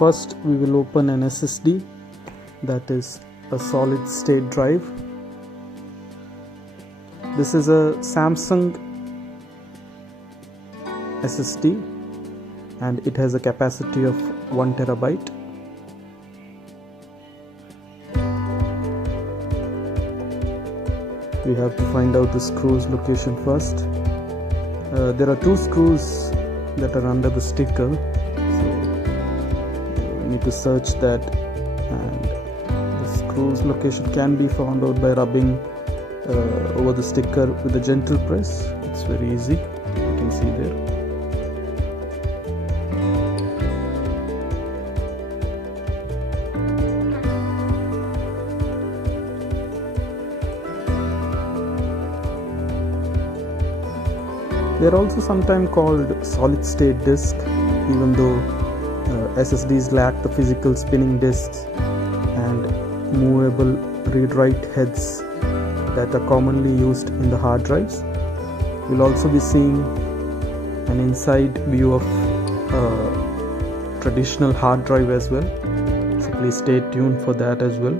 first we will open an SSD, that is a solid state drive. This is a Samsung SSD and it has a capacity of 1 terabyte. We have to find out the screws location first. There are 2 screws that are under the sticker, so we need to search that, and the screws location can be found out by rubbing over the sticker with a gentle press. It's very easy, you can see there. They are also sometimes called solid state disk, even though SSDs lack the physical spinning disks and movable read-write heads that are commonly used in the hard drives. We'll also be seeing an inside view of traditional hard drive as well, so please stay tuned for that as well.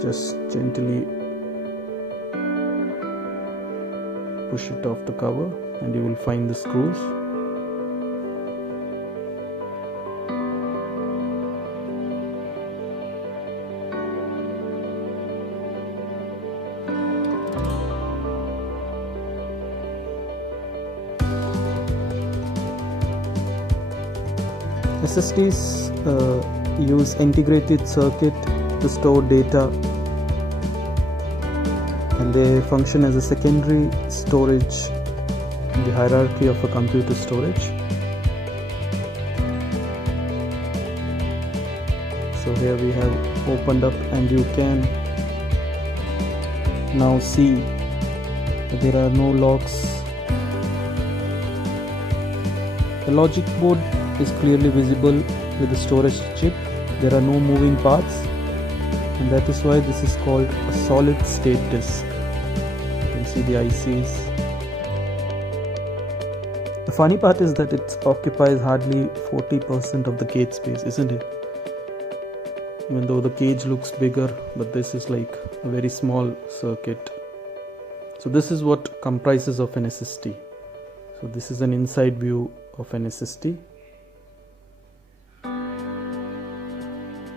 Just gently push it off the cover and you will find the screws. SSDs use integrated circuit to store data, and they function as a secondary storage in the hierarchy of a computer storage. So here we have opened up and you can now see that there are no locks. The logic board is clearly visible with the storage chip. There are no moving parts, and that is why this is called a solid state disk. You can see the ICs. The funny part is that it occupies hardly 40% of the gate space, isn't it? Even though the cage looks bigger, but this is like a very small circuit. So this is what comprises of an SSD. So this is an inside view of an SSD.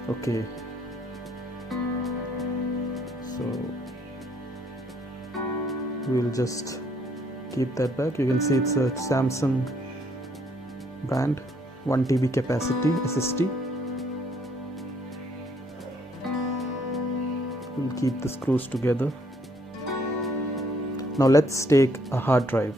Okay, so we'll just keep that back. You can see it's a Samsung brand, 1 TB capacity SSD. We'll keep the screws together. Now let's take a hard drive.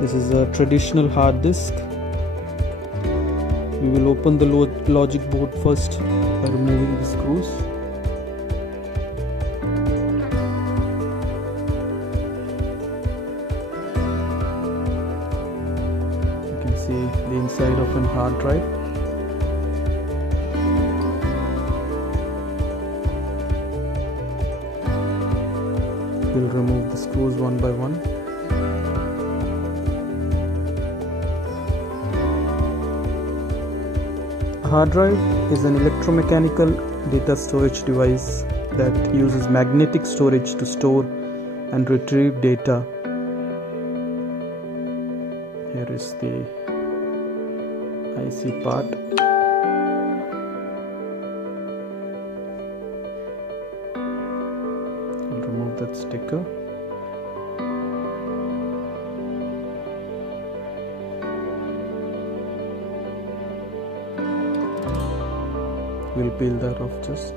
This is a traditional hard disk. We will open the logic board first by removing the screws. You can see the inside of a hard drive. We'll remove the screws one by one. A hard drive is an electromechanical data storage device that uses magnetic storage to store and retrieve data. Here is the IC part. I'll remove that sticker. We'll peel that off just.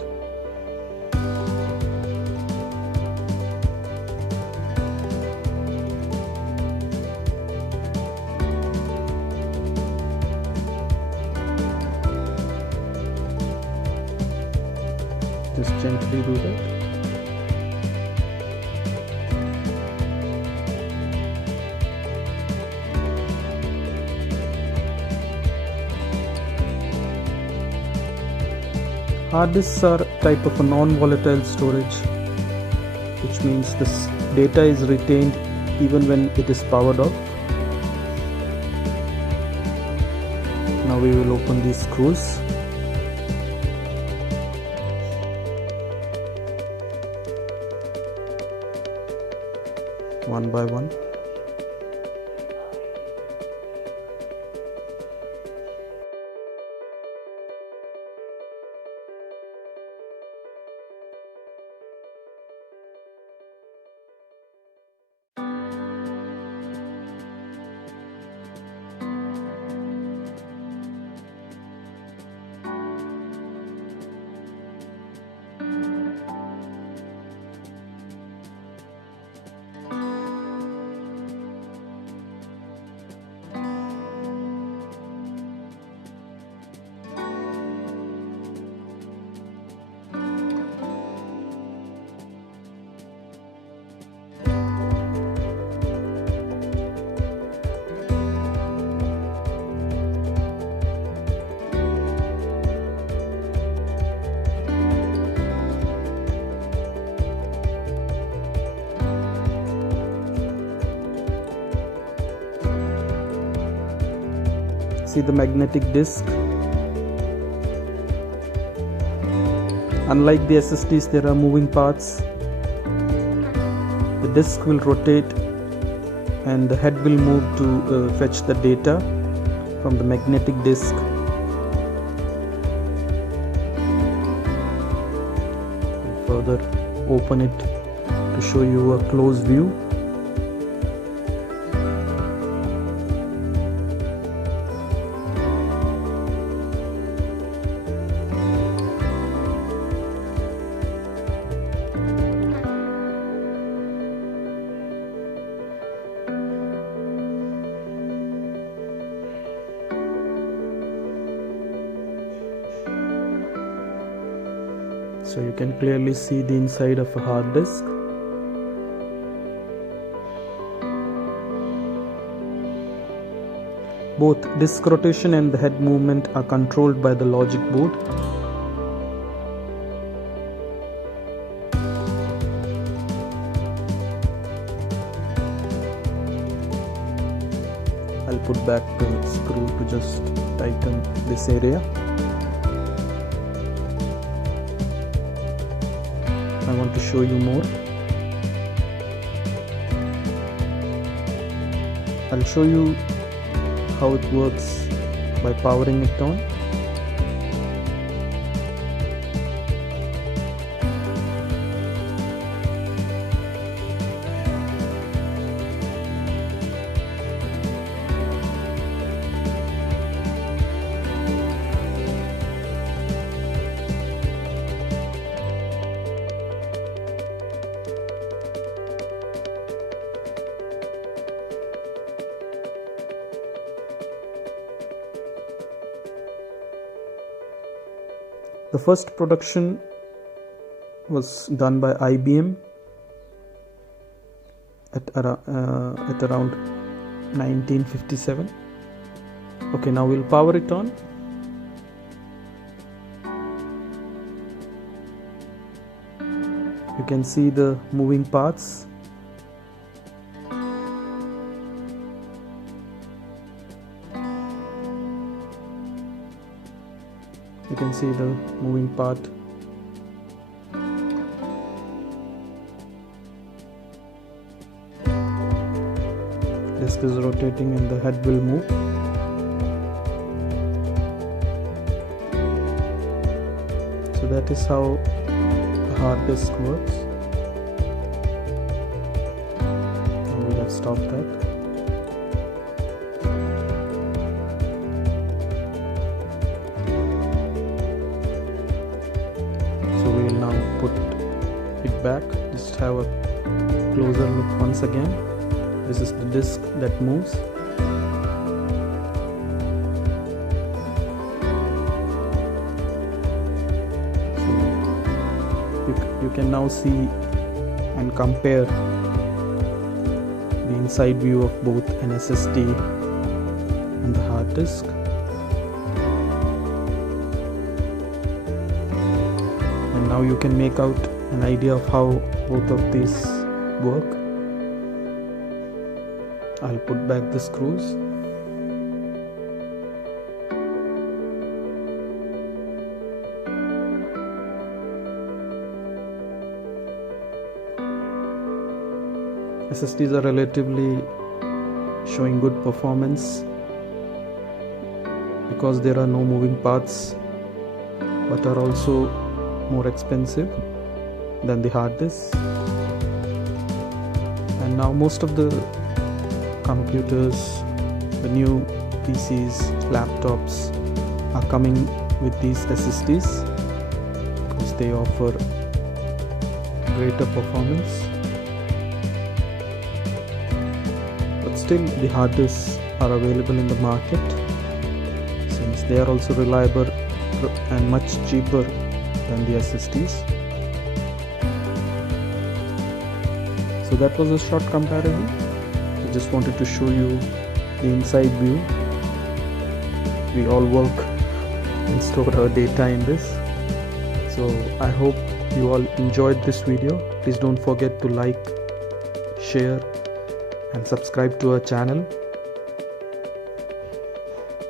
Just gently do that. Hard disks are a type of a non-volatile storage, which means this data is retained even when it is powered off. Now we will open these screws. One by one. See the magnetic disk. Unlike the SSDs, there are moving parts. The disk will rotate and the head will move to fetch the data from the magnetic disk. I'll further open it to show you a close view. So you can clearly see the inside of a hard disk. Both disk rotation and the head movement are controlled by the logic board. I'll put back the screw to just tighten this area. I want to show you more. I'll show you how it works by powering it on. The first production was done by IBM at around 1957. Okay, now we'll power it on. You can see the moving parts. You can see the moving part. Disk is rotating and the head will move. So that is how a hard disk works. Now we have stopped that. Put it back. Just have a closer look once again. This is the disk that moves. So you can now see and compare the inside view of both an SSD and the hard disk. And now you can make out an idea of how both of these work. I'll put back the screws. SSDs are relatively showing good performance because there are no moving parts, but are also more expensive than the hard disk. And now most of the computers, the new PCs, laptops are coming with these SSDs because they offer greater performance. But still, the hard disks are available in the market since they are also reliable and much cheaper than the SSDs. So that was a short comparison. I just wanted to show you the inside view. We all work and store our data in this. So I hope you all enjoyed this video. Please don't forget to like, share and subscribe to our channel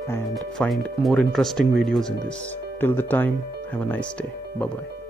and find more interesting videos in this. Till the time, have a nice day. Bye bye.